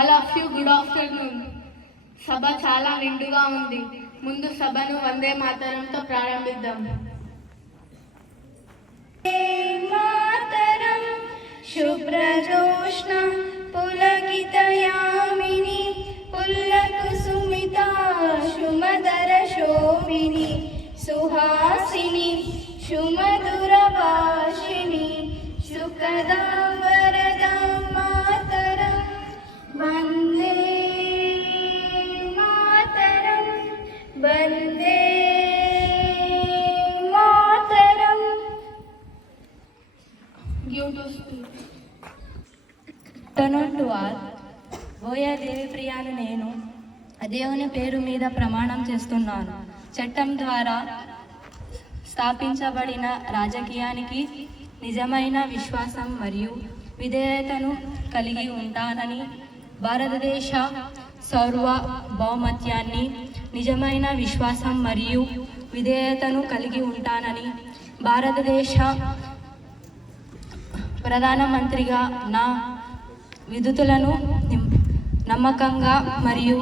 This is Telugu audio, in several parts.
All of you good afternoon. సభ చాలా నిండుగా ఉంది. ముందు సభను వందే మాతరంతో ప్రారంభిద్దాం. మాతరం శుభ్రజోష్ణ పులకితయామిని పుల్లకుసుమిత సుమధర శోభిని సుహాసిని సుమధుర భాషిని సుఖదా వరదా మాతరం వందే మాతరం వందే మాతరం. Afternoon to all. బోయా దేవిప్రియాను నేను దేవుని పేరు మీద ప్రమాణం చేస్తున్నాను. చట్టం ద్వారా స్థాపించబడిన రాజకీయానికి నిజమైన విశ్వాసం మరియు విధేయతను కలిగి ఉంటానని, భారతదేశ సార్వభౌమత్యాన్ని నిజమైన విశ్వాసం మరియు విధేయతను కలిగి ఉంటానని, భారతదేశ ప్రధానమంత్రిగా నా విధులను నమ్మకంగా మరియు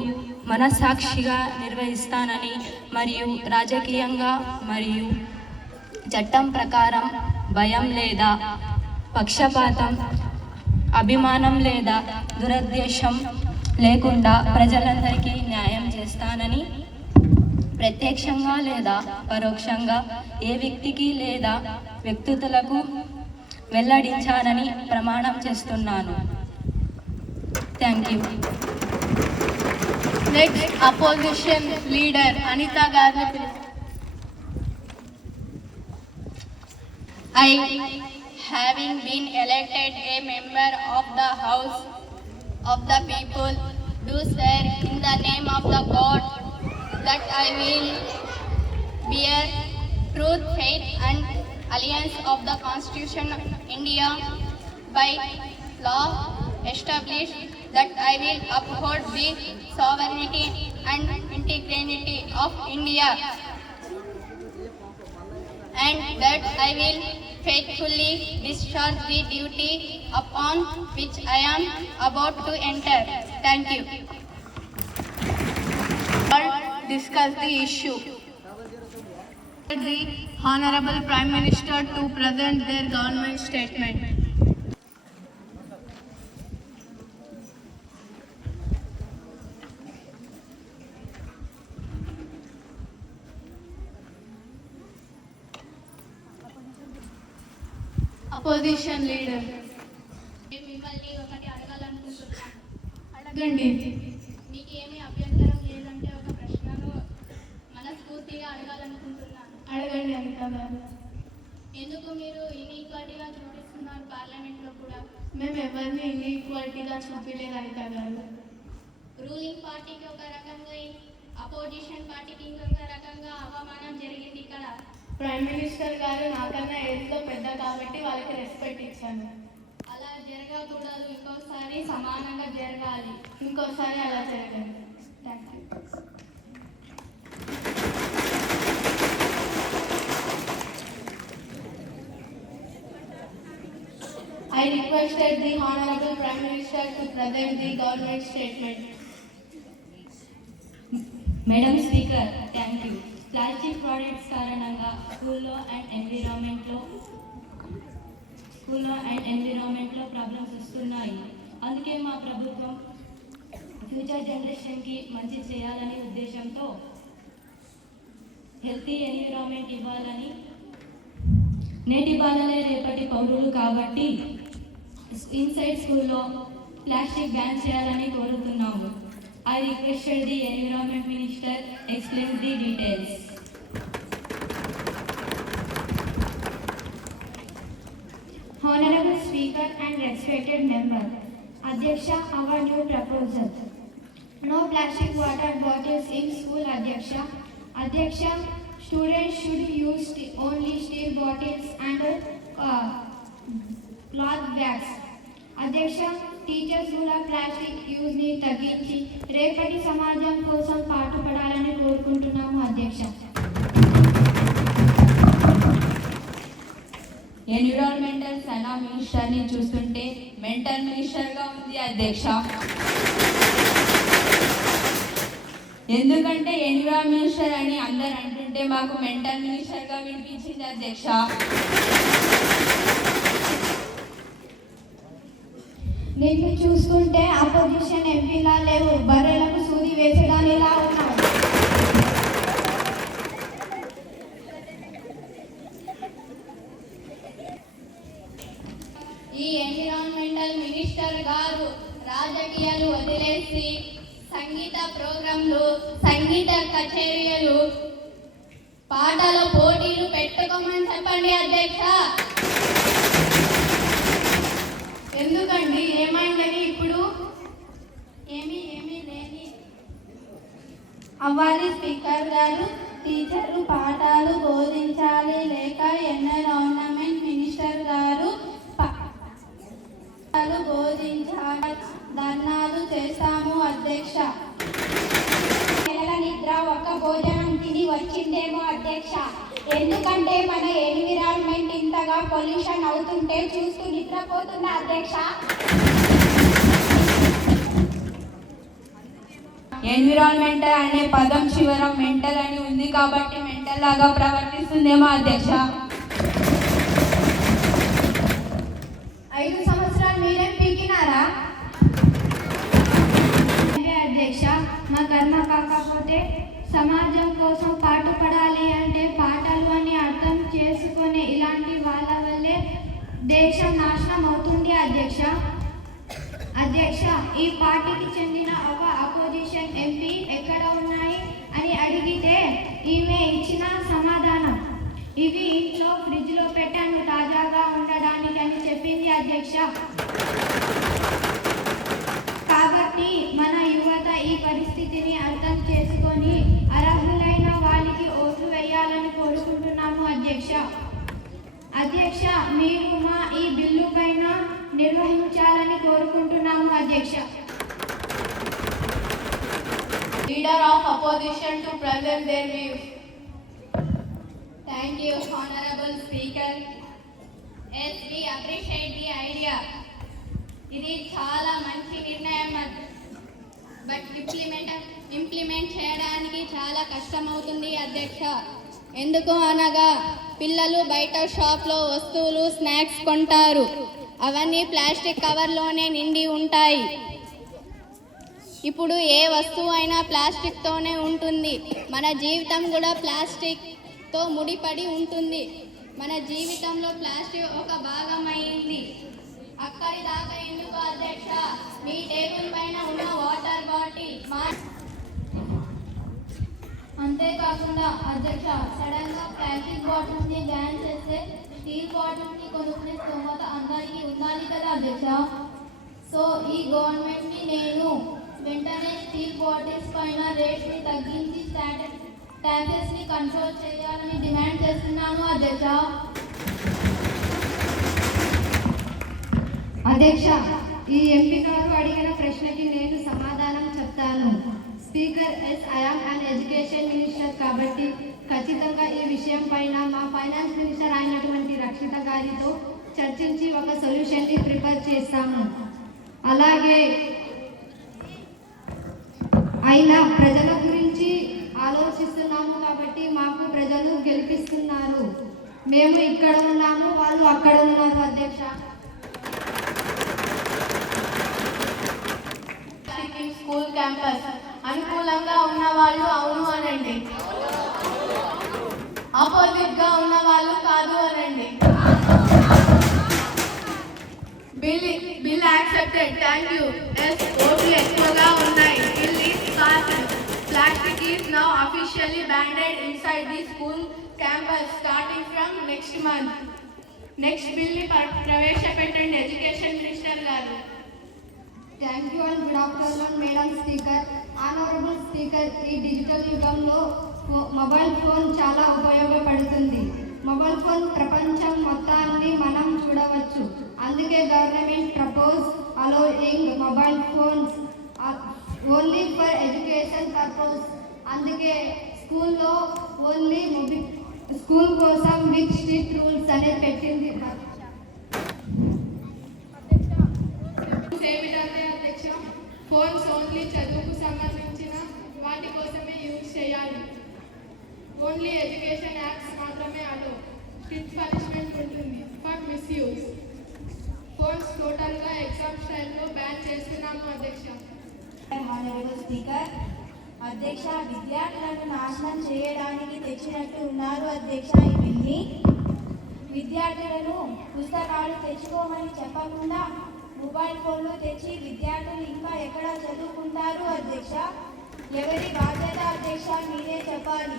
మనస్సాక్షిగా నిర్వహిస్తానని మరియు రాజకీయంగా మరియు చట్టం ప్రకారం భయం లేదా పక్షపాతం, అభిమానం లేదా దురుద్దేశం లేకుండా ప్రజలందరికీ న్యాయం చేస్తానని, ప్రత్యక్షంగా లేదా పరోక్షంగా ఏ వ్యక్తికి లేదా వ్యక్తులకు వెల్లడించానని ప్రమాణం చేస్తున్నాను. Thank you. Next opposition leader Anitha గారిని I, having been elected a member of the House of the People, do swear in the name of the God that I will bear truth, faith and allegiance of the Constitution of India by law established, that I will uphold the sovereignty and integrity of India, and that I will faithfully discharge the duty upon which I am about to enter. Thank you. Discuss the issue. The Honorable Prime Minister to present their government statement. Opposition leader. మిమ్మల్ని ఒకటి అడగాలనుకుంటున్నాను. అడగండి. మీకు ఏమీ అభ్యంతరం లేదంటే ఒక ప్రశ్నను మనస్ఫూర్తిగా అడగాలనుకుంటున్నాను. అడగండి అనిత గారు. ఎందుకు మీరు ఇన్ఈక్వాలిటీగా చూపిస్తున్నారు పార్లమెంట్లో కూడా? మేము ఎవరిని ఇన్ఈక్వాలిటీగా చూపించలేదు అనిత గారు. రూలింగ్ పార్టీకి ఒక రకంగా, అపోజిషన్ పార్టీకి ఇంకొక రకంగా అవమానం జరిగింది ఇక్కడ. ప్రైమ్ మినిస్టర్ గారు నాకన్నా ఏజ్లో పెద్ద కాబట్టి వాళ్ళకి రెస్పెక్ట్ ఇచ్చాను. అలా జరగకూడదు. ఇంకోసారి సమానంగా జరగాలి. ఇంకోసారి అలా జరగండి. Thank you. I requested the Honorable Prime Minister to present the government statement. Madam speaker, thank you. Plastic products కారణంగా స్కూల్లో అండ్ ఎన్విరాన్మెంట్లో ప్రాబ్లమ్స్ వస్తున్నాయి. అందుకే మా ప్రభుత్వం ఫ్యూచర్ జనరేషన్కి మంచి చేయాలనే ఉద్దేశంతో హెల్తీ ఎన్విరాన్మెంట్ ఇవ్వాలని, నేటి బాలలే రేపటి పౌరులు కాబట్టి ఇన్సైడ్ స్కూల్లో ప్లాస్టిక్ బ్యాన్ చేయాలని కోరుతున్నాము. I requested the Environment Minister explain the details. Honorable Speaker and respected member, Adhyaksha, our new proposal. No plastic water bottles in school, Adhyaksha. Adhyaksha, students should use only steel bottles and cloth bags. అధ్యక్ష, టీచర్స్ కూడా ప్లాస్టిక్ యూజ్ని తగ్గించి రేపటి సమాజం కోసం పాటుపడాలని కోరుకుంటున్నాము అధ్యక్ష. ఎన్విరాన్మెంటల్ సనా మినిస్టర్ని చూస్తుంటే మెంటల్ మినిస్టర్గా ఉంది అధ్యక్ష. ఎందుకంటే ఎన్విరాన్ మినిస్టర్ అని అందరు అంటుంటే మాకు మెంటల్ మినిస్టర్గా వినిపించింది అధ్యక్ష. నిన్ను చూస్తుంటే అపోజిషన్ ఎంపీలా లేవు, బర్రెలకు సూది వేసడానిలా ఉన్నావు. ఈ ఎన్విరాన్మెంటల్ మినిస్టర్ గారు రాజకీయాలు వదిలేసి సంగీత ప్రోగ్రాంలు, సంగీత కచేరీలు, పాటల పోటీలు పెట్టుకోమని చెప్పండి అధ్యక్ష. ఎందుకండి, ఏమైందని ఇప్పుడు? ఏమీ లేని అవ్వాలి స్పీకర్ గారు. టీచర్లు పాఠాలు బోధించాలి లేక ఎన్విరాన్మెంట్ మినిస్టర్ గారు పాఠాలు బోధించాలి. ధర్నాలు చేస్తాము అధ్యక్ష. నెల నిద్ర ఒక్క భోజనం తిని వచ్చిందేమో అధ్యక్ష. ఎందుకంటే మన ఎన్విరాన్మెంట్ ఇంతగా పొల్యూషన్ అవుతుంటే చూస్తూ నిద్రపోతున్నా అధ్యక్ష. ఎన్విరాన్మెంటల్ అనే పదం చివరం మెంటల్ అని ఉంది కాబట్టి మెంటల్ లాగా ప్రవర్తిస్తుందేమో అధ్యక్ష. 5 సంవత్సరాలు మీరేం పీకినారా అధ్యక్ష? మా కర్మ కాకపోతే సమాజం కోసం పాటుపడాలి అంటే పాటలు అని అర్థం చేసుకునే ఇలాంటి వాళ్ళ వల్లే దేశం నాశనం అవుతుంది అధ్యక్ష. అధ్యక్ష, ఈ పార్టీకి చెందిన అపోజిషన్ ఎంపీ ఎక్కడ ఉన్నాయి అని అడిగితే ఈమె ఇచ్చిన సమాధానం, ఇవి ఇంట్లో ఫ్రిడ్జ్లో పెట్టాను తాజాగా ఉండడానికి అని చెప్పింది అధ్యక్ష. కాబట్టి మన యువత ఈ పరిస్థితిని అర్థం చేసుకొని అర్హులైన వాళ్ళకి ఓట్లు వేయాలని కోరుకుంటున్నాము అధ్యక్ష. అధ్యక్ష, మీరు మా ఈ బిల్లు పైన నిర్వహించాలని కోరుకుంటున్నాము అధ్యక్ష. Leader of opposition to present their views. Thank you, Honorable Speaker. Yes, we appreciate the idea. ఇది చాలా మంచి నిర్ణయం, బట్ ఇంప్లిమెంట్ చేయడానికి చాలా కష్టమవుతుంది అధ్యక్ష. ఎందుకు అనగా పిల్లలు బయట షాప్లో వస్తువులు, స్నాక్స్ కొంటారు, అవన్నీ ప్లాస్టిక్ కవర్లోనే నిండి ఉంటాయి. ఇప్పుడు ఏ వస్తువు అయినా ప్లాస్టిక్తోనే ఉంటుంది. మన జీవితం కూడా ప్లాస్టిక్తో ముడిపడి ఉంటుంది. మన జీవితంలో ప్లాస్టిక్ ఒక భాగం అయింది. అక్కడి దాకా ఎందుకు అధ్యక్ష? మీ టేబుల్ పైన ఉన్న వాటర్ బాటిల్ అంతేకాకుండా అధ్యక్ష, సడన్ గా ప్లాస్టిక్ బాటిల్స్ ని బ్యాన్ చేస్తే స్టీల్ బాటిల్స్ ని కొనుక్కునే స్తోమత అందరికీ ఉండాలి కదా అధ్యక్ష. సో ఈ గవర్నమెంట్ ని నేను వెంటనే స్టీల్ బాటిల్స్ పైన రేట్స్ ని తగ్గించి ట్యాక్సెస్ ని కంట్రోల్ చేయాలని డిమాండ్ చేస్తున్నాను అధ్యక్ష. అధ్యక్ష, ఈ ఎంపీ గారు అడిగిన ప్రశ్నకి నేను సమాధానం చెప్తాను. Speaker, I am un education minister కాబట్టి ఖచ్చితంగా ఈ విషయం పైన మా ఫైనాన్స్ మినిస్టర్ అయినటువంటి రక్షిత గారితో చర్చించి ఒక సొల్యూషన్ని ప్రిపేర్ చేస్తాము. అలాగే అయినా ప్రజల గురించి ఆలోచిస్తున్నాము కాబట్టి మాకు ప్రజలు గెలిపిస్తున్నారు. మేము ఇక్కడ ఉన్నాము, వాళ్ళు అక్కడ ఉన్నారు అధ్యక్ష. స్కూల్ క్యాంపస్ అనుకూలంగా ఉన్న వాళ్ళు అవును అనండి, ఆపోజిట్ గా ఉన్న వాళ్ళు కాదు అనండి. Bill accepted. Thank you. Yes, ఓట్లు ఎక్కువగా ఉన్నాయి. Bill is passed. Plastic is now officially banded inside the school campus starting from next month. Next bill ని ప్రవేశపెట్టండి ఎడ్యుకేషన్ మినిస్టర్ గారు. Thank you and good afternoon madam speaker. Honourable speaker, ఈ డిజిటల్ యుగంలో మొబైల్ ఫోన్ చాలా ఉపయోగపడుతుంది. మొబైల్ ఫోన్ ప్రపంచం మొత్తాన్ని మనం చూడవచ్చు. అందుకే government propose allowing mobile phones only for education purpose. అందుకే స్కూల్లో ఓన్లీ స్కూల్ కోసం విత్ స్ట్రిక్ట్ రూల్స్ అనే ప్రవేశపెట్టింది. ఏమిటంటే అధ్యక్ష, ఫోన్స్ ఓన్లీ చదువుకు సంబంధించిన వాటి కోసమే యూజ్ చేయాలి. ఓన్లీ ఎడ్యుకేషన్ యాప్స్ మాత్రమే అలో. స్ట్రిక్ట్ పనిష్మెంట్ ఉంటుంది ఫర్ మిస్యూజ్. ఫోన్స్ టోటల్గా ఎగ్జామ్ స్టైల్లో బ్యాన్ చేస్తున్నాము అధ్యక్ష. హానరబుల్ స్పీకర్, అధ్యక్ష, విద్యార్థులను నాశనం చేయడానికి తెచ్చినట్టు ఉన్నారు అధ్యక్ష ఈ బిల్ని. విద్యార్థులను పుస్తకాలు తెచ్చుకోమని చెప్పకుండా మొబైల్ ఫోన్లు తెచ్చి విద్యార్థులు ఇంకా ఎక్కడ చదువుకుంటారు అధ్యక్ష? ఎవరి బాధ్యత అధ్యక్ష? మీరే చెప్పాలి.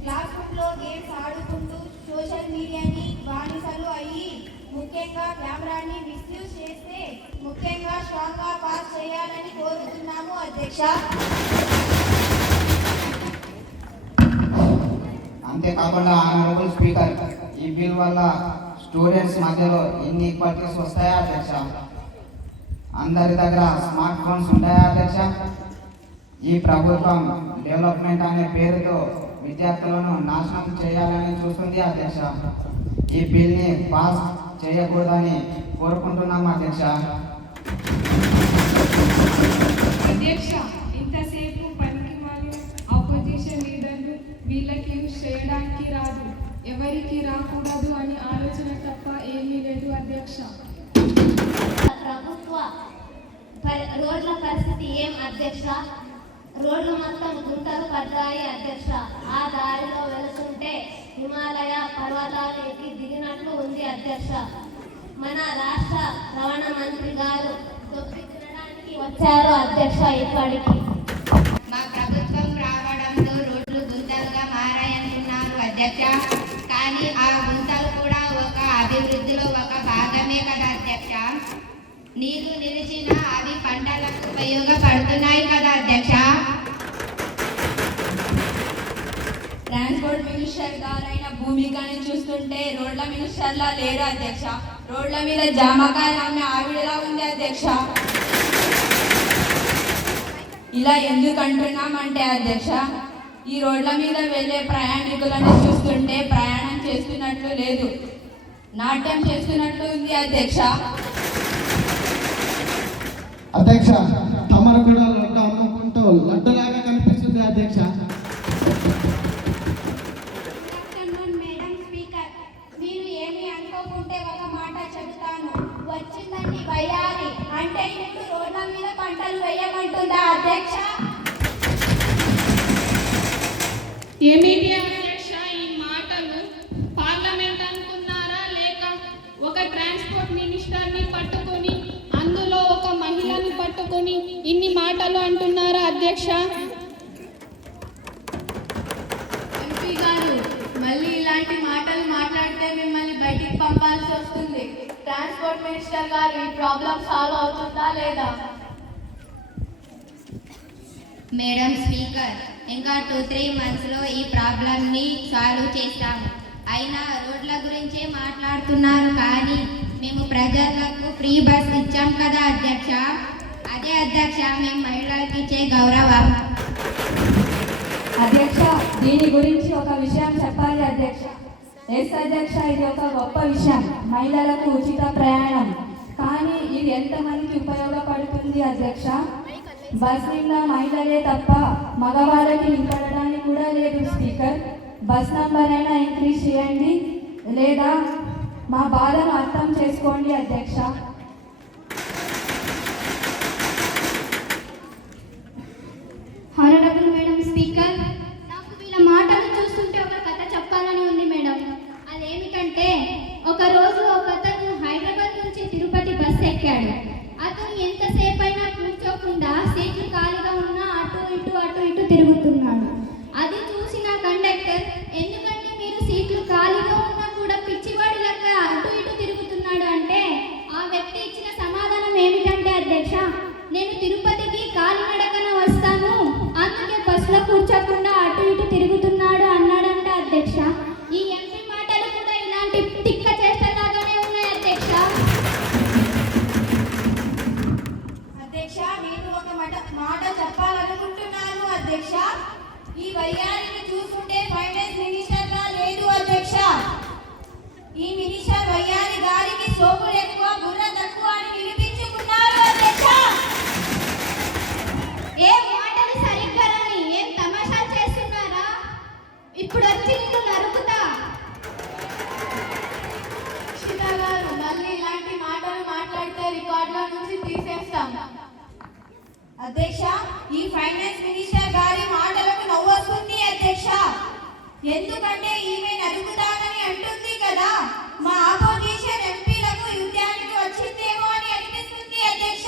క్లాస్ రూమ్లో గేమ్స్ ఆడుకుంటూ సోషల్ మీడియాని బానిసలు అయ్యి ముఖ్యంగా కెమెరాని మిస్యూజ్ చేస్తే ముఖ్యంగా స్ట్రాంగ్గా పాస్ చేయాలని కోరుతున్నాము అధ్యక్ష. అంతేకాకుండా ఆనరబుల్ స్పీకర్, ఈ బిల్ వల్ల స్టూడెంట్స్ మధ్యలో ఇన్ఈక్వాలిటీస్ వస్తాయా అధ్యక్ష? అందరి దగ్గర స్మార్ట్ ఫోన్స్ ఉంటాయా అధ్యక్ష? ఈ ప్రభుత్వం డెవలప్మెంట్ అనే పేరుతో విద్యార్థులను నాశనం చేయాలని చూస్తుంది అధ్యక్ష. ఈ బిల్ని పాస్ చేయకూడదని కోరుకుంటున్నాము అధ్యక్ష. అధ్యక్ష, ఇంతసేపు పనికిమాలిన ఆపోజిషన్ లీడర్లు వీళ్ళకి యూజ్ చేయడానికి రాదు, ఎవరికి రాకూడదు అని ఆలోచన తప్ప ఏమీ లేదు అధ్యక్ష. ప్రభుత్వ రోడ్ల పరిస్థితి ఏం అధ్యక్ష? రోడ్లు మొత్తం గుంటలు పడ్డాయి అధ్యక్ష. ఆ దారిలో వెళుతుంటే హిమాలయ పర్వతాలు ఎక్కి దిగినట్లు ఉంది అధ్యక్ష. మన రాష్ట్ర రవాణా మంత్రి గారు దొబ్బి తినడానికి వచ్చారు అధ్యక్ష ఇక్కడికి. మా ప్రభుత్వం రావడంతో రోడ్లు గుంతలుగా మారాయనున్నారు అధ్యక్ష. కానీ ఆ గుంతలు కూడా ఒక అభివృద్ధిలో ఒక భాగమే కదా అధ్యక్ష. నీరు నిలిచిన అవి పంటలకు ఉపయోగపడుతున్నాయి కదా అధ్యక్ష. ట్రాన్స్పోర్ట్ మినిస్టర్ గారైన భూమికని చూస్తుంటే రోడ్ల మినిస్టర్లా లేరు అధ్యక్ష. రోడ్ల మీద జామకాయ అమ్మే ఆవిడలా ఉంది అధ్యక్ష. ఇలా ఎందుకు అంటున్నామంటే అధ్యక్ష, ఈ రోడ్ల మీద వెళ్ళే ప్రయాణికులను చూస్తుంటే ప్రయాణం చేస్తున్నట్లు లేదు, నాట్యం చేస్తున్నట్లు ఉంది అధ్యక్ష. అధ్యక్ష, తమరు కూడా లడ్డు అమ్ముకుంటూ లడ్డులాగా కనిపిస్తుంది అధ్యక్ష. మేడం స్పీకర్, మీరు ఏమి అనుకోకుంటే ఒక మాట చెబుతాను. వచ్చిందండి వయ్యారి అంటే ఇప్పుడు రోడ్ల మీద పంటలు వేయమంటుందా అధ్యక్ష? ఏమిటి అధ్యక్ష ఈ మాటలు? పార్లమెంట్ అనుకున్నారా, లేక ఒక ట్రాన్స్పోర్ట్ మినిస్టర్ని పట్టుకొని అందులో ఒక మహిళని పట్టుకొని ఇన్ని మాటలు అంటున్నారా అధ్యక్ష? ఎంపీ గారు, మళ్ళీ ఇలాంటి మాటలు మాట్లాడితే మిమ్మల్ని బయటికి పంపాల్సి వస్తుంది. ట్రాన్స్పోర్ట్ మినిస్టర్ గారు, ఈ ప్రాబ్లం సాల్వ్ అవుతుందా లేదా? మేడం స్పీకర్, ఇంకా 2-3 మంత్స్లో ఈ ప్రాబ్లంని సాల్వ్ చేస్తాము. అయినా రోడ్ల గురించే మాట్లాడుతున్నారు, కానీ మేము ప్రజలకు ఫ్రీ బస్ ఇచ్చాం కదా అధ్యక్ష. అదే అధ్యక్ష మేము మహిళలకు ఇచ్చే గౌరవం. అధ్యక్ష, దీని గురించి ఒక విషయం చెప్పాలి అధ్యక్ష. ఎస్ అధ్యక్ష, ఇది ఒక గొప్ప విషయం, మహిళలకు ఉచిత ప్రయాణం. కానీ ఇది ఎంతమందికి ఉపయోగపడుతుంది అధ్యక్ష? బస్ నిండా మహిళలే తప్ప మగవాళ్ళకి నింపడడానికి కూడా లేదు స్పీకర్. బస్ నంబర్ అయినా ఇంక్రీజ్ చేయండి, లేదా మా బాధను అర్థం చేసుకోండి అధ్యక్ష. హానరబుల్ మేడం స్పీకర్, నాకు వీళ్ళ మాటలు చూస్తుంటే ఒక కథ చెప్పాలని ఉంది మేడం. అదేమిటంటే, ఒకరోజు ఒక అతను హైదరాబాద్ నుంచి తిరుపతి బస్ ఎక్కాడు. అతను ఎంతసేపు అయినా కూర్చోకుండా సీట్లు ఖాళీగా ఉన్నా అటు ఇటు తిరుగుతున్నాడు. అది చూసిన కండక్టర్, ఎందుకంటే మీరు సీట్లు ఖాళీగా ఉన్నా కూడా పిచ్చివాడి లెక్క అటు ఇటు తిరుగుతున్నాడు అంటే, ఆ వ్యక్తి ఇచ్చిన సమాధానం ఏమిటంటే అధ్యక్ష, నేను తిరుపతికి కాలినడకన వస్తాను, అందుకే బస్సులో కూర్చోకుండా అటు ఇటు తిరుగుతున్నాడు అన్నాడంట అధ్యక్ష. ఈ ఎంపీ మాటలు కూడా ఇలాంటి తిక్క చేష్టలాగానే ఉన్నాయి అధ్యక్ష. అధ్యక్ష, నేను ఒక మాట చెప్పాలనుకుంటున్నాను అధ్యక్ష. ఈ వయ్యారిని చూస్తుంటే ఫైనాన్స్ మినిస్టర్ గా లేదు అధ్యక్ష. రికార్డుల నుంచి తీసేస్తాం. అధ్యక్ష, ఈ ఫైనాన్స్ మినిస్టర్ గారి మాటలకు నవ్వు వస్తుంది అధ్యక్ష. ఎందుకంటే ఈమె అడుగుతానని అంటుంది కదా, మా ఆపోజిషన్ ఎంపీలకు యుద్ధానికి వచ్చిందేమో అని అనిపిస్తుంది అధ్యక్ష.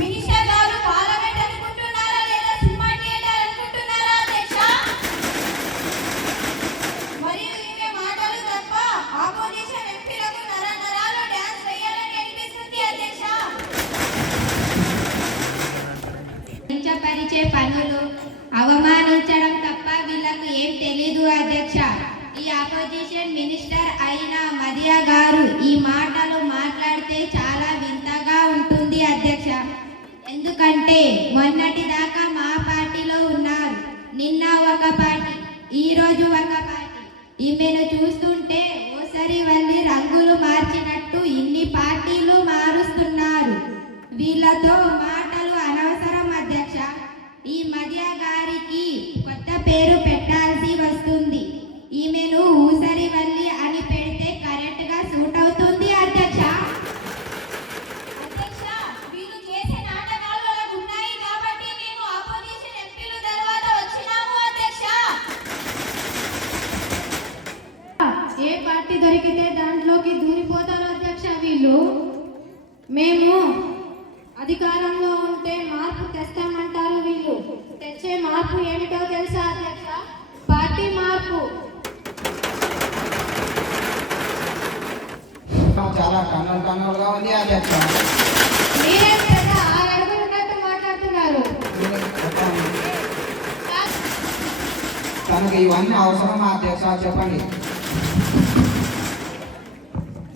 మినిస్టర్ గారు పార్లమెంట్ అనుకుంటున్నారా లేదా సినిమా థియేటర్ అనుకుంటున్నారా అధ్యక్ష? మరియు ఈమె మాటలు తప్ప ఆపోజిషన్ ఎంపీలకు నరాలు డాన్స్ వేయాలని అనిపిస్తుంది అధ్యక్ష. కించపరిచే పనులు అవమానించడం తప్ప వీళ్ళకు ఏం తెలీదు అధ్యక్ష. ఈ అపోజిషన్ మినిస్టర్ అయిన మదియా గారు ఈ మాటలు మాట్లాడితే చాలా వింతగా ఉంటుంది అధ్యక్ష. ఎందుకంటే మొన్నటి దాకా మా పార్టీలో ఉన్నారు, నిన్న ఒక పార్టీ, ఈ రోజు ఒక పార్టీ. ఈమెను చూస్తుంటే ఓసరి వల్లి రంగులు మార్చినట్టు ఇన్ని పార్టీలు మారుస్తున్నారు. వీళ్ళతో మాటలు అనవసరం అధ్యక్ష. ఈ మధ్య గారికి కొత్త పేరు పెట్టాల్సి వస్తుంది. ఈమెను ఊసరి వల్లి అని పెడితే కరెక్ట్ గా సూట్ అవుతుంది అధ్యక్ష. అధ్యక్ష, వీళ్ళు చేసే నాటకాలు వాళ్ళకు ఉన్నాయి కాబట్టి మేము ఆపోజిషన్ ఎంపీలు తర్వాత వచ్చినాము అధ్యక్ష. ఏ పార్టీ దొరికితే దాంట్లోకి దూరిపోతారు అధ్యక్ష వీళ్ళు. మేము అధికారంలో ఉంటే మార్పు తెస్తామంటారు వీళ్ళు. తెచ్చే మార్పు ఏమిటో తెలుసా అధ్యక్ష? పార్టీ మార్పు. చాలా కన్నులుగా ఉంది అధ్యక్ష. మీరేం కదా ఆ అడుగులున్నట్టు మాట్లాడుతున్నారు. తనకు ఇవన్నీ అవసరమా అధ్యక్ష చెప్పండి.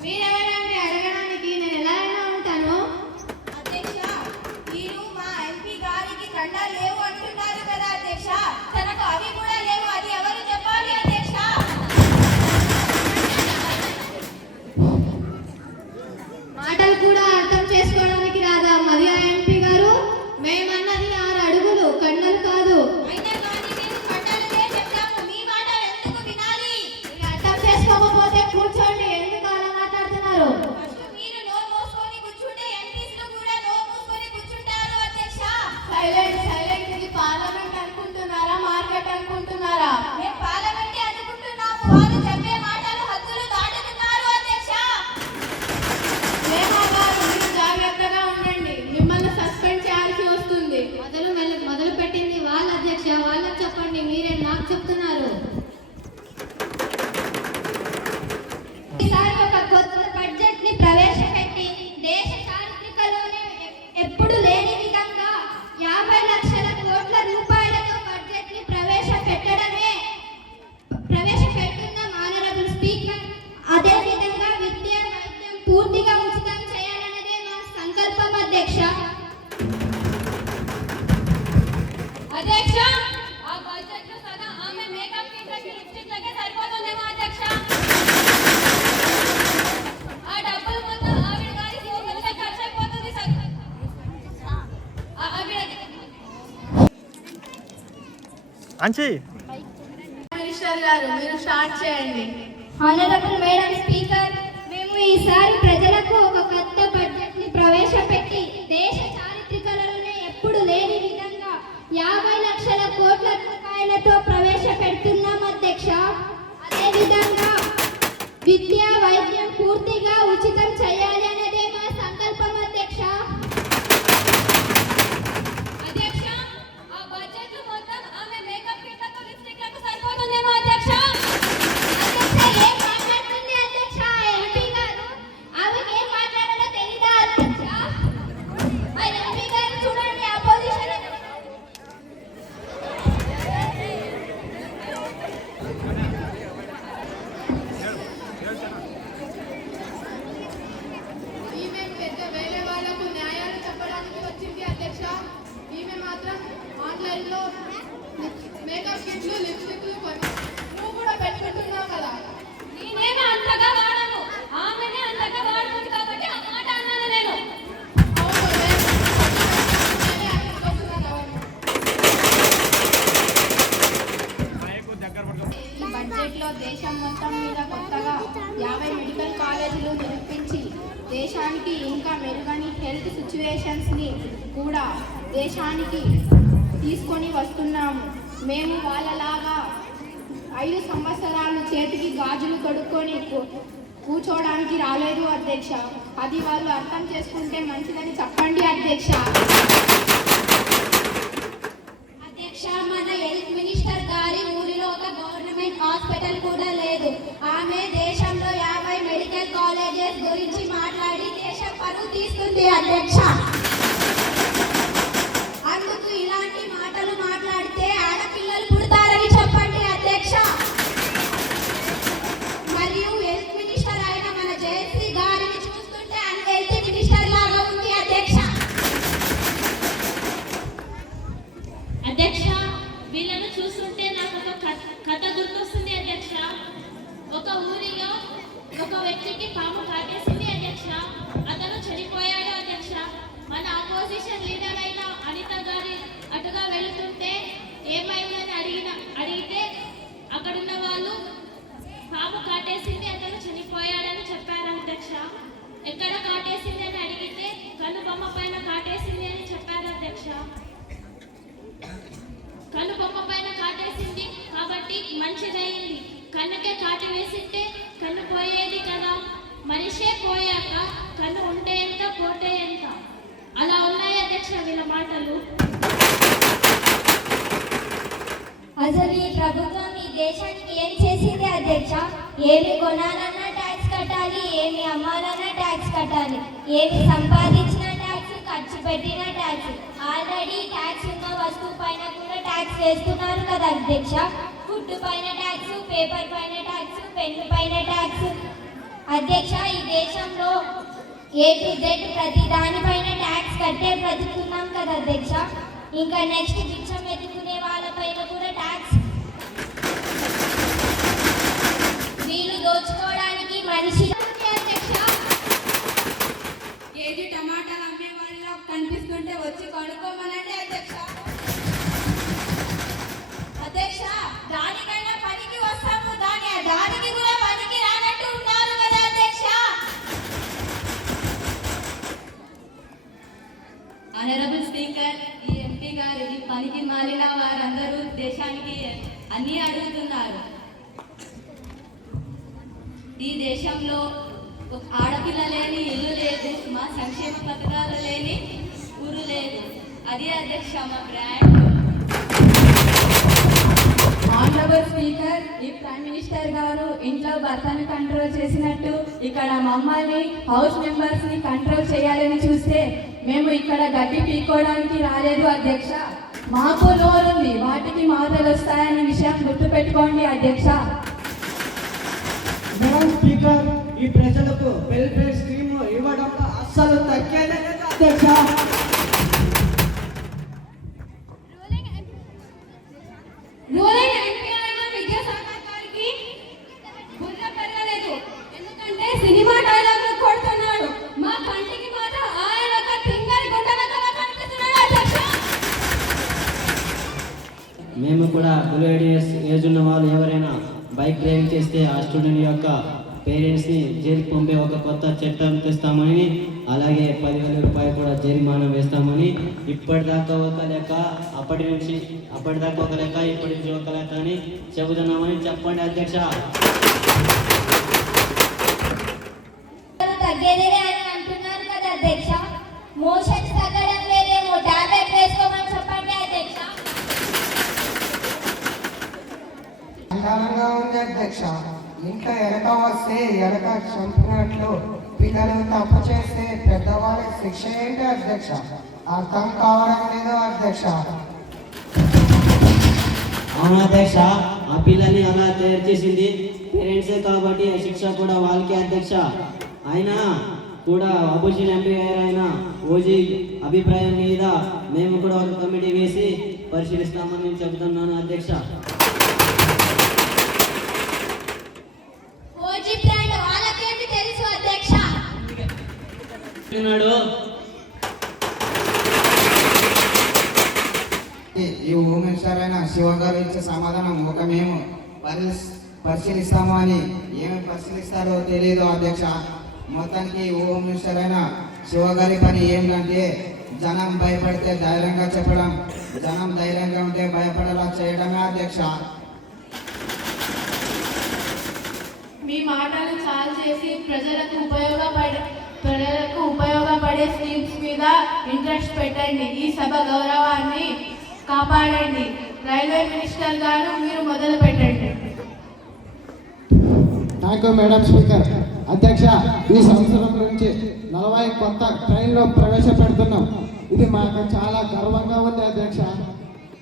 మీరెవరండి అడగడానికి? నేను ఎలా అయినా ఉంటాను. అధ్యక్ష, మీరు మా ఎంపీ గారికి కండాలు లేవు అంటున్నారు కదా అధ్యక్ష. తనకు అవి కూడా లేవు, అది ఎవరు చెప్పాలి అధ్యక్ష? మాటలు కూడా అర్థం చేసుకోవడానికి రాదా మరియా ఎంపీ గారు? మేమన్నది 6 అడుగులు, కండలు కాదు. అయినా కానీ మేము కండాలనే చెప్తాము, మీ మాట ఎందుకు వినాలి? మీరు అర్థం చేసుకోకపోతే కూర్చోండి. ఎందుకు అలా మాట్లాడుతున్నారు? ఫస్ట్ మీరు నోరు మూసుకొని కూర్చుంటే ఎంపీస్లు కూడా నోరు మూసుకొని కూర్చుంటారు అధ్యక్ష. సైలెంట్. ఇది పార్లమెంట్ అనుకుంటున్నారా, మార్కెట్ అనుకుంటున్నారా? మేము పార్లమెంటే అనుకుంటున్నాము, వాళ్ళు చెప్పే మాటలు హద్దులు దాటుతున్నారు అధ్యక్ష. లేమా గారు, మీరు జాగ్రత్తగా ఉండండి. మిమ్మల్ని సస్పెండ్ చేయాల్సి వస్తుంది. మొదలు పెట్టింది వాళ్ళ అధ్యక్ష, వాళ్ళకి చెప్పండి. మీరే నాకు చెప్తున్నారు. ఈసారి ఒక కొత్త బడ్జెట్ ని ప్రవేశపెట్టి దేశ చారిత్రకలోనే ఎప్పుడు లేని విధంగా 50 లక్షల కోట్ల రూపాయలతో బడ్జెట్ ని ప్రవేశపెడుతున్న ఆనరబుల్ స్పీకర్. అదే విధంగా విద్య వైద్యం పూర్తిగా ఉచితం చేయాలన్నదే మా సంకల్పం అధ్యక్ష. అధ్యక్ష, ఆ బడ్జెట్ లో సగం ఆమె మేకప్ కిట్లకి లిప్స్టిక్లకే సరిపోతుందేమో అధ్యక్ష. ఆ డబ్బులు మొత్తం ఆవిడ గారి సోకులకే ఖర్చు అయిపోతుంది అంచి మినిస్టర్ గారు, మీరు స్టార్ట్ చేయండి. హానరబుల్ మేడం స్పీకర్, మేము ఈసారి ప్రజలకు ఒక కొత్త బడ్జెట్ ని ప్రవేశపెట్టి దేశ చారిత్రకలోనే ఎప్పుడు లేని విధంగా 50 లక్షల కోట్ల రూపాయలతో ప్రవేశపెడుతున్నాం అధ్యక్ష. అదేవిధంగా విద్య వైద్యం పూర్తిగా ఉచితం చేయాలి అన్నదే మా సంకల్పం అధ్యక్ష. అధ్యక్ష, ఆ బడ్జెట్ లో మొత్తం ఆమె మేకప్ కిట్లకు లిప్స్టిక్లకు సరిపోతుందేమో అధ్యక్ష. అధ్యక్ష, ఏం మాట్లాడుతుంది అధ్యక్ష ఎంపీ గారు? ఆమెకి ఏం మాట్లాడాలో తెలీదా అధ్యక్ష? ఆ ఎంపీ గారు చూడండి, అపోజిషన్ బడ్జెట్లో దేశం మొత్తం మీద కొత్తగా 50 మెడికల్ కాలేజీలు నిర్మించి దేశానికి ఇంకా మెరుగైన హెల్త్ సిచ్యువేషన్స్ని కూడా దేశానికి తీసుకొని వస్తున్నాము. మేము వాళ్ళలాగా 5 సంవత్సరాలు చేతికి గాజులు తొడుక్కొని కూర్చోడానికి రాలేదు అధ్యక్ష. అది వాళ్ళు అర్థం చేసుకుంటే మంచిదని చెప్పండి అధ్యక్ష. అధ్యక్ష, మన హెల్త్ మినిస్టర్ గారి ఊరిలో ఒక గవర్నమెంట్ హాస్పిటల్ కూడా లేదు. ఆమె దేశంలో 50 మెడికల్ కాలేజెస్ గురించి మాట్లాడి దేశ పరువు తీస్తుంది అధ్యక్ష. అందుకు ఇలాంటి మాటలు మాట్లాడితే ఆడపిల్లలు పుడతారని చెప్పండి అధ్యక్ష. మరియు హెల్త్ మినిస్టర్ అయిన మన జయశ్రీ గారిని చూస్తుంటే హెల్త్ మినిస్టర్ లాగా ఉంది అధ్యక్ష. అధ్యక్ష, వీళ్ళను చూస్తుంటే నాకు ఒక కథ గుర్తొస్తుంది అధ్యక్ష. ఒక ఊరిలో ఒక వ్యక్తికి పాము కాటేసింది అధ్యక్ష. అతను చనిపోయాడు అధ్యక్ష. మన అపోజిషన్ లీడర్ అయిన అనిత గారి అటుగా వెళుతుంటే ఏమైందని అడిగితే అక్కడున్న వాళ్ళు పాము కాటేసింది, అతను చనిపోయాడని చెప్పారు అధ్యక్ష. ఎక్కడ కాటేసింది అని అడిగితే కనుబొమ్మ పైన కాటేసింది అని చెప్పారు అధ్యక్ష. కనుబొమ్మ పైన కాటేసింది కాబట్టి మంచిదైంది. కన్నుకే కాటు వేసింటే కన్ను పోయేది కదా. మనిషే పోయాక కన్ను ఉంటే ఎంత పోతే ఎంత. అలా ఉన్నాయి అధ్యక్ష వీళ్ళ మాటలు. అసలు ఈ ప్రభుత్వం ఈ దేశానికి ఏం చేసింది అధ్యక్ష? ఏమి కొనాలన్నా ట్యాక్స్ కట్టాలి, ఏమి అమ్మాలన్నా ట్యాక్స్ కట్టాలి, ఏమి సంపాదించిన ట్యాక్స్, ఖర్చు పెట్టిన ట్యాక్స్. ఆల్రెడీ ట్యాక్స్ ఉన్న వస్తువు పైన కూడా ట్యాక్స్ వేస్తున్నారు కదా అధ్యక్ష. ఫుడ్ పైన ట్యాక్స్, పేపర్ పైన ట్యాక్స్, పెన్ను పైన ట్యాక్స్. అధ్యక్ష, ఈ దేశంలో A to Z ప్రతి దానిపైన ట్యాక్స్ కట్టే బ్రతుకుతున్నాం కదా అధ్యక్ష. ఇంకా నెక్స్ట్ బిచ్చం ఎత్తుకునే వాళ్ళపైన కూడా ట్యాక్స్. వీళ్ళు దోచుకోవడానికి మనిషి అధ్యక్ష. కేజీ టమాటాలు అమ్మే వాళ్ళ కనిపిస్తుంటే వచ్చి కొనుక్కోమనండి అధ్యక్ష. అధ్యక్ష, దానికైనా పనికి వస్తాము, దానికి కూడా పనికి రానట్టు ఉన్నారు కదా అధ్యక్ష. ఆనరబుల్ స్పీకర్, ఈ ఎంపీ గారు ఈ పనికి మాలిన వారందరూ దేశానికి అన్నీ అడుగుతున్నారు. ఈ దేశంలో ఒక ఆడపిల్ల లేని ఇల్లు లేదు, మా సంక్షేమ పథకాలు లేని ఊరు లేదు. అదే అధ్యక్ష మా బ్రాండ్. ఆనరబుల్ స్పీకర్, ఈ ప్రైమ్ మినిస్టర్ గారు ఇంట్లో భర్తను కంట్రోల్ చేసినట్టు ఇక్కడ మమ్మల్ని హౌస్ మెంబర్స్ ని కంట్రోల్ చేయాలని చూస్తే మేము ఇక్కడ గడ్డి పీక్కోవడానికి రాలేదు అధ్యక్ష. మాకు నోరుంది, వాటికి మాటలు వస్తాయనే విషయం గుర్తుపెట్టుకోండి అధ్యక్ష. మేడం స్పీకర్, ఈ ప్రజలకు వెల్ఫేర్ స్కీమ్ ఇవ్వడంలో అస్సలు తగ్గేదే లేదు అధ్యక్ష. రూలింగ్ ఎంపీ అయిన విద్యాసాగర్ గారికి బుర్ర పెరగలేదు. ఎందుకంటే సినిమా డైలాగులు కొడుతున్నాడు. మా కంటికి మాత్రం ఆయన ఒక తింగరి గుండెలకలా కనిపిస్తున్నాడు అధ్యక్ష. మేము కూడా బిలో ఏజ్ ఉన్న వాళ్ళు ఎవరైనా బైక్ డ్రైవింగ్ చేస్తే ఆ స్టూడెంట్ యొక్క పేరెంట్స్ని జైలుకి పంపే ఒక కొత్త చట్టం తెస్తామని, అలాగే 10,000 రూపాయలు కూడా జరిమానా వేస్తామని ఇప్పటిదాకా ఒక లెక్క, అప్పటిదాకా ఒక లెక్క, ఇప్పటి నుంచి ఒక లెక్క అని చెబుతున్నామని చెప్పండి అధ్యక్ష. తగ్గేదే అని అంటున్నారు కదా అధ్యక్ష. మోషన్స్ తగ్గడం లేదేమో, టాబ్లెట్ వేసుకోమని చెప్పండి అధ్యక్ష. సంధానంగా ఉంది అధ్యక్ష. ఇంట్లో ఎడక వస్తే ఎడక చంపినట్లు పిల్లలు తప్పు చేస్తే పెద్దవాళ్ళకి శిక్ష ఏంటి అధ్యక్ష? అర్థం కావడం లేదు అధ్యక్ష. అవును అధ్యక్ష, ఆ పిల్లని అలా తయారు చేసింది పేరెంట్సే కాబట్టి ఆ శిక్ష కూడా వాళ్ళకే అధ్యక్ష. అయినా కూడా అపోజిషన్ ఎంపీ అయిన ఓజీ అభిప్రాయం మీద మేము కూడా ఒక కమిటీ వేసి పరిశీలిస్తామని నేను చెబుతున్నాను అధ్యక్ష. వాళ్ళకేమి తెలుసు అధ్యక్ష? ఈ హోమ్ మినిస్టర్ అయిన శివ గారు ఇచ్చే సమాధానం ఒక మేము పరిశీలిస్తాము అని ఏమి పరిశీలిస్తారో తెలియదు అధ్యక్ష. మొత్తానికి హోమ్ మినిస్టర్ అయిన శివగారి పని ఏంటంటే జనం భయపడితే ధైర్యంగా చెప్పడం, జనం ధైర్యంగా ఉంటే భయపడేలా చేయడమే అధ్యక్ష. మీ మాటలు చాలు చేసి ప్రజలకు ఉపయోగపడే స్కీమ్స్ మీద ఇంట్రెస్ట్ పెట్టండి. ఈ సభ గౌరవాన్ని కాపాడండి. రైల్వే మినిస్టర్ గారు మీరు మొదలు పెట్టండి. Thank you madam speaker. అధ్యక్ష, ఈ సంవత్సరం నుంచి 40 కొత్త ట్రైన్లు ప్రవేశపెడుతున్నాం. ఇది మాకు చాలా గర్వంగా ఉంది అధ్యక్ష.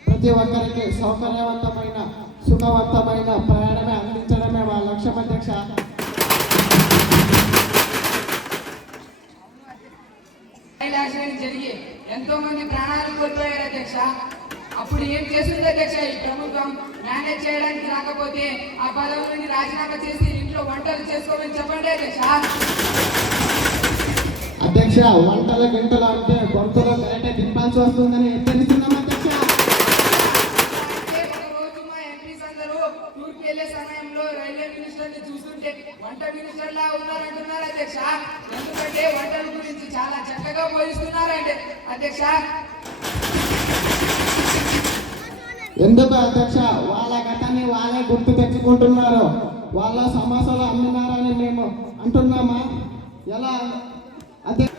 ప్రతి ఒక్కరికి సౌకర్యవంతమైన సుఖవంతమైన ప్రయాణమే అందించడమే మా లక్ష్యం అధ్యక్ష. రైలు యాక్సిడెంట్ జరిగి ఎంతో మంది ప్రాణాలు కోల్పోయారు అధ్యక్ష. అప్పుడు ఏం చేస్తుంది అధ్యక్ష ఈ ప్రభుత్వం? మేనేజ్ చేయడానికి రాకపోతే ఆ పదవి నుండి రాజీనామా చేసి ఇంట్లో వంటలు చేసుకోమని చెప్పండి అధ్యక్ష. అధ్యక్ష, వంటల గంటలు అంటే గొంతులో కరెంటే దింపాల్సి వస్తుందని హెచ్చరిస్తున్నాం అధ్యక్ష. ఒక రోజు మా ఎంపీస్ అందరూ టూర్కి వెళ్ళే సమయంలో రైల్వే మినిస్టర్ ని చూస్తుంటే వంట మినిస్టర్ లా ఉన్నారంటున్నారు అధ్యక్ష. ఎందుకంటే వంటల గురించి చాలా చక్కగా బోధిస్తున్నారంటే అధ్యక్ష. ఎందుకు అధ్యక్ష? వాళ్ళ గతాన్ని వాళ్ళే గుర్తు తెచ్చుకుంటున్నారు. వాళ్ళ సమస్యలు అమ్మినారని మేము అంటున్నామా? ఎలా అధ్యక్ష?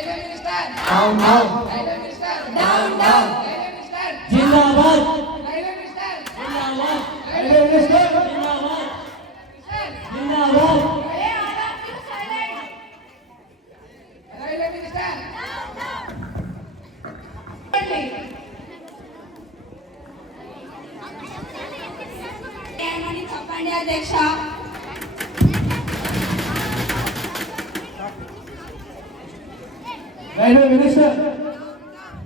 Railway minister railway minister railway minister జిందాబాద్, రైల్వే మినిస్టర్ జిందాబాద్, రైల్వే మినిస్టర్ జిందాబాద్, జిందాబాద్. రైల్వే మినిస్టర్ చెప్పండి అధ్యక్ష. Railway minister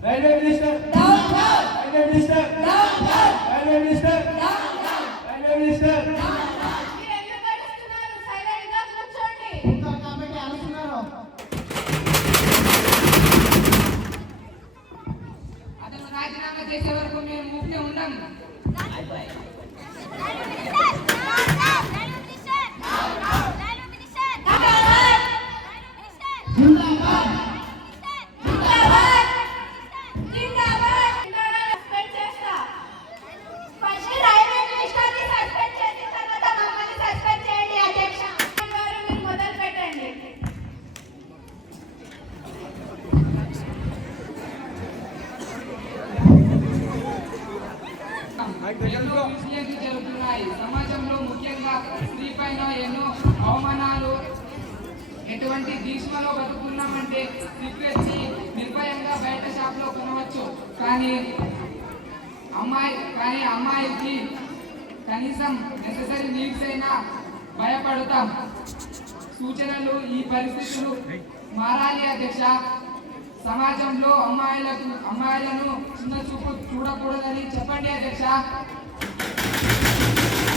railway minister railway minister railway minister railway minister కాబట్టి అరుస్తున్నారు. అతను రాజీనామా చేసే వరకు మేము ఊపితే ఉండం. ఎన్నో ఇన్సిడెంట్లు జరుగుతున్నాయి సమాజంలో. ముఖ్యంగా స్త్రీ పైన ఎన్నో అవమానాలు. ఎటువంటి దీక్షలో బతుకున్నామంటే సీక్రెట్స్ నిర్భయంగా బయట షాప్లో కొనవచ్చు. కానీ అమ్మాయికి కనీసం నెససరీ నీడ్స్ అయినా భయపడతాం. సూచనలు ఈ పరిస్థితులు మారాలి అధ్యక్ష. సమాజంలో అమ్మాయిలను చిన్న చూపు చూడకూడదని చెప్పండి అధ్యక్ష.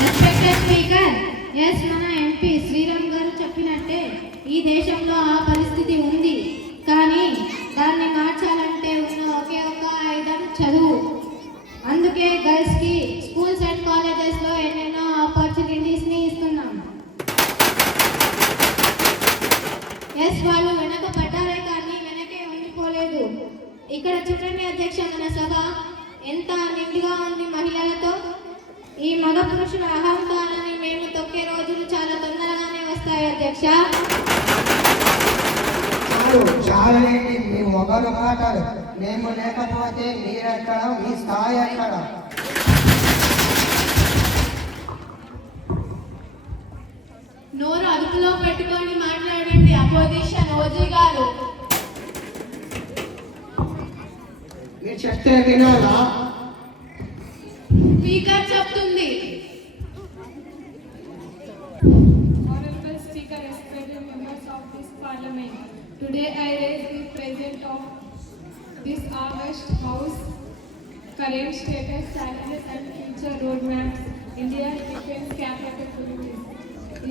రెస్పెక్టెడ్ స్పీకర్, ఎస్, మన ఎంపీ శ్రీరామ్ గారు చెప్పినట్టే ఈ దేశంలో ఆ పరిస్థితి ఉంది. కానీ దాన్ని మార్చాలంటే ఉన్న ఒకే ఒక ఆయుధం చదువు. అందుకే గర్ల్స్కి స్కూల్స్ అండ్ కాలేజెస్లో ఎన్నెన్నో ఆపర్చునిటీస్ని ఇస్తున్నాం. ఎస్, వాళ్ళు వెనకబడ్డారే కానీ వెనకే ఉండిపోలేదు. ఇక్కడ చూడండి అధ్యక్ష, మన సభ ఎంత నిండుగా ఉంది మహిళలతో. ఈ మగ పురుషుల అహంకారాన్ని మేము తొక్కే రోజులు చాలా తొందరగానే వస్తాయి అధ్యక్ష. చాలండి మీ మొగలు మాటలు. మేము లేకపోతే మీరెక్కడ, మీ స్థాయి ఎక్కడ? నోరు అదుపులో పెట్టుకొని మాట్లాడండి అపోజిషన్ ఓజీ గారు. మీరు చెప్తే వినాలా? స్పీకర్ చెప్తుంది. Honorable Speaker, respected members of this Parliament, today I raise the present of this August House current status, challenges and future roadmaps, India's defense capabilities.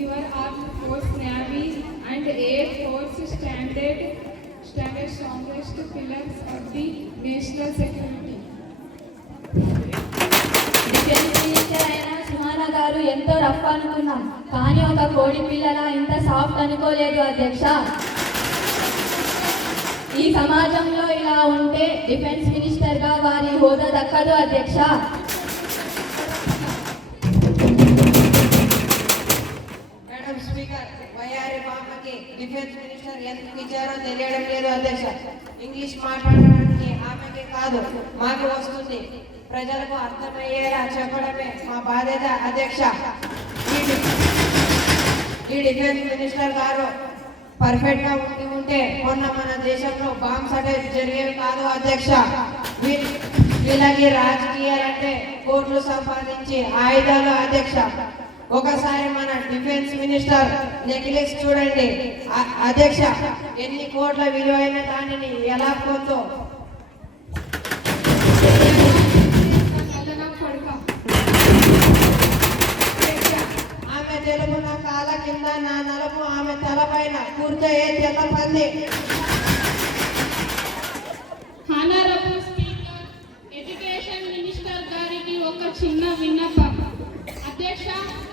Your Armed Force, Navy and Air Force stand as strongest pillars of the national security. Defence minister అయిన సుహాన గారు ఎంతో రఫ్ అనుకున్నాం, కానీ ఒక కోడి పిల్లల ఇంత సాఫ్ట్ అనుకోలేదు అధ్యక్ష. ఈ సమాజంలో ఇలా ఉంటే డిఫెన్స్ మినిస్టర్గా వారి హోదా దక్కదు అధ్యక్ష. మేడం స్పీకర్, వయ్యారి పాపకి డిఫెన్స్ మినిస్టర్ ఎందుకు ఇచ్చారో తెలియడం లేదు అధ్యక్ష. ఇంగ్లీష్ మాట్లాడడానికి ఆమెకి కాదు, మాకు వస్తుంది. ప్రజలకు అర్థమయ్యేలా చెప్పడమే మా బాధ్యత అధ్యక్ష. ఈ డిఫెన్స్ మినిస్టర్ గారు పర్ఫెక్ట్ గా ఉంటే మొన్న మన దేశంలో బాంబ్ అటాక్ జరిగేవి కాదు అధ్యక్ష. వీళ్ళకి రాజకీయాలంటే కోట్లు సంపాదించి ఆయుధాలు అధ్యక్ష. ఒకసారి మన డిఫెన్స్ మినిస్టర్ నెక్లెస్ చూడండి అధ్యక్ష, ఎన్ని కోట్ల విలువైన దానిని ఎలా పొందో. ఆమె తెలుగు నా కాల కింద, నా నలుపు ఆమె తల పైన కూర్చోయే తెల్ల పంది. హానరబుల్ స్పీకర్, ఎడ్యుకేషన్ మినిస్టర్ గారికి ఒక చిన్న విన్నపం. అధ్యక్ష,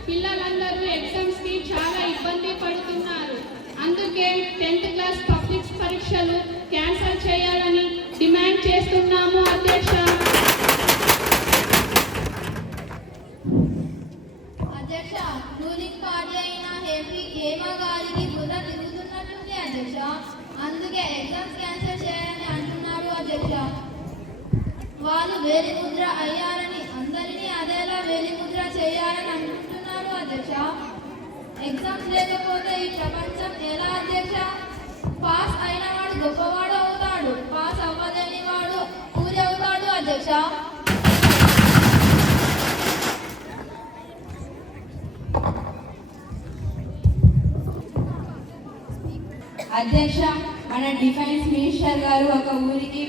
పిల్లలందరూ ఎగ్జామ్స్ కి చాలా ఇబ్బంది పడుతున్నారు. అందుకే 10th క్లాస్ పబ్లిక్ పరీక్షలు క్యాన్సిల్ చేయాలని డిమాండ్ చేస్తున్నాము అధ్యక్ష. అధ్యక్ష, రూలింగ్ పార్టీ అయిన హేమ గారికి బుర్ర తిరుగుతున్నట్టుంది అధ్యక్ష. అందుకే ఎగ్జామ్స్ క్యాన్సిల్ చేయాలని అంటున్నారు అధ్యక్ష. వాళ్ళు వేలి ముద్ర అయ్యారని అందరినీ అదేలా వేలి ముద్ర చేయాలని అనుకుంటున్నారు అధ్యక్ష. ఎగ్జామ్స్ లేకపోతే ఈ ప్రపంచం ఎలా అధ్యక్ష? పాస్ అయిన వాడు గొప్పవాడు అవుతాడు, పాస్ అవ్వలేని వాడు పూజ అవుతాడు అధ్యక్ష. అధ్యక్ష, మన డిఫెన్స్ మినిస్టర్ గారు ఒక ఊరికి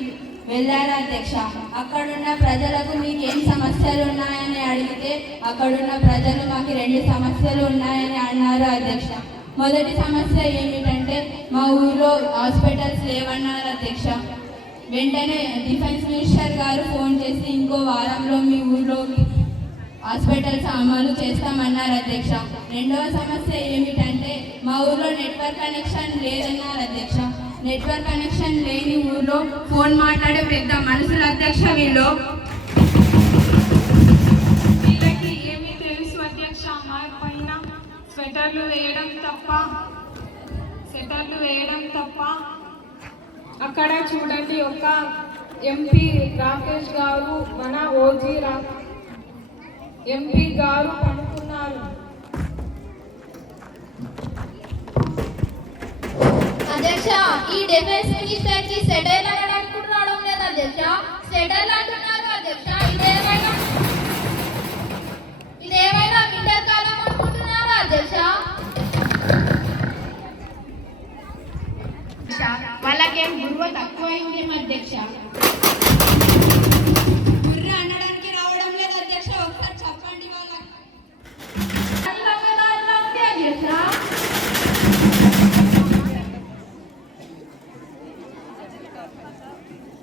వెళ్ళారు అధ్యక్ష. అక్కడున్న ప్రజలకు మీకేం సమస్యలు ఉన్నాయని అడిగితే అక్కడున్న ప్రజలు మాకు 2 సమస్యలు ఉన్నాయని అన్నారు అధ్యక్ష. మొదటి సమస్య ఏమిటంటే మా ఊళ్ళో హాస్పిటల్స్ లేవన్నారు అధ్యక్ష. వెంటనే డిఫెన్స్ మినిస్టర్ గారు ఫోన్ చేసి ఇంకో వారంలో మీ ఊళ్ళోకి హాస్పిటల్స్ అమలు చేస్తామన్నారు అధ్యక్ష. రెండవ సమస్య ఏమిటంటే మా ఊళ్ళో నెట్వర్క్ కనెక్షన్ లేదన్నారు అధ్యక్ష. నెట్వర్క్ కనెక్షన్ లేని ఊళ్ళో ఫోన్ మాట్లాడే పెద్ద మనుషులు అధ్యక్ష. వీళ్ళకి ఏమీ తెలుసు అధ్యక్ష, మా పైన స్వెటర్లు వేయడం తప్ప. అక్కడ చూడండి, ఒక ఎంపీ రాకేష్ గారు, మన ఓజీ ఎంపీ గారు పడుతున్నారు. అధ్యక్ష, ఈ డిఫెన్స్ మినిస్టర్ కి సెటిల్ అనడానికి రావడం లేదు అధ్యక్ష. సెటిల్ అంటున్నారు అధ్యక్ష. ఇదేమైనా వింటర్ కాలం అనుకుంటున్నారా అధ్యక్ష? వాళ్ళకేం గురువు తక్కువైంది అధ్యక్ష. బుర్ర అనడానికి రావడం లేదు అధ్యక్ష. ఒకసారి చెప్పండి వాళ్ళకి. అధ్యక్ష,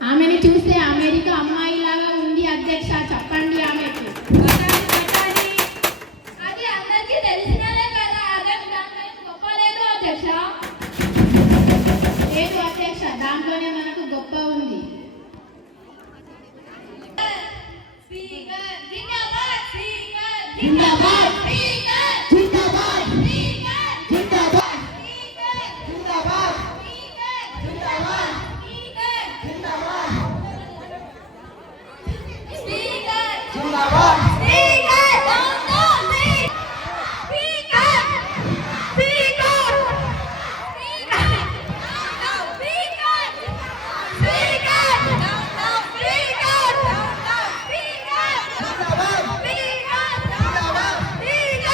ఆమెని చూస్తే అమెరికా అమ్మాయి లాగా ఉంది అధ్యక్ష. చెప్పండి ఆమెకు. అది అందరికీ తెలిసినదే కదా. అదే దాంట్లో గొప్ప లేదు అధ్యక్ష. లేదు అధ్యక్ష, దాంట్లోనే మనకు గొప్ప ఉంది. స్పీకర్ జిందాబాద్, స్పీకర్ జిందాబాద్, స్పీకర్ జిందాబాద్, స్పీకర్ జిందాబాద్, స్పీకర్ జిందాబాద్, స్పీకర్ జిందాబాద్, స్పీకర్ జిందాబాద్, స్పీకర్ జిందాబాద్. Speaker down down speaker speaker speaker down speaker speaker down down speaker down down speaker జిందాబాద్, స్పీకర్ డౌన్ డౌన్ స్పీకర్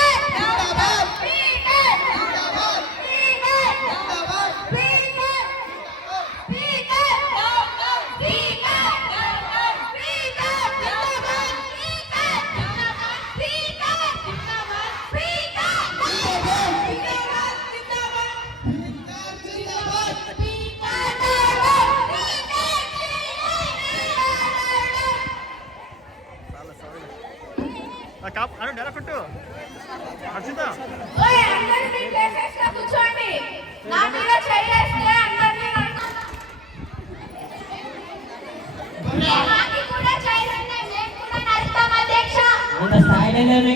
లేదండి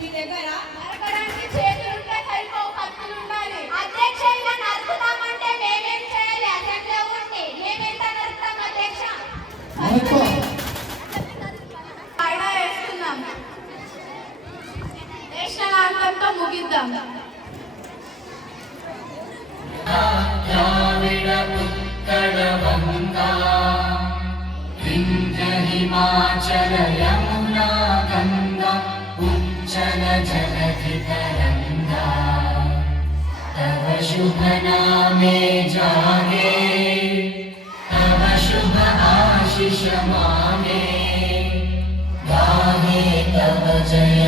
మీ దగ్గర నరకడానికి చేతులుంటే సరిపోవు, కత్తులు ఉండాలి. అధ్యక్ష, ఇలా నరుకుతామంటే మేమేం చేయాలి? అసెంబ్లీలో ఉండి మేమెంత నరుకుతాం అధ్యక్ష? కాయిదా వేస్తున్నాం. నేషనల్ ఆంథమ్తో ముగిద్దాం. ద్రావిడ ఉత్కళ వంగా వింధ్య హిమాచల యమునా గంగా ఉజ్జల జలధి తరంగా తవ శుభ నామే జాగే తవ శుభ ఆశిష మానే గాహే తవ జయ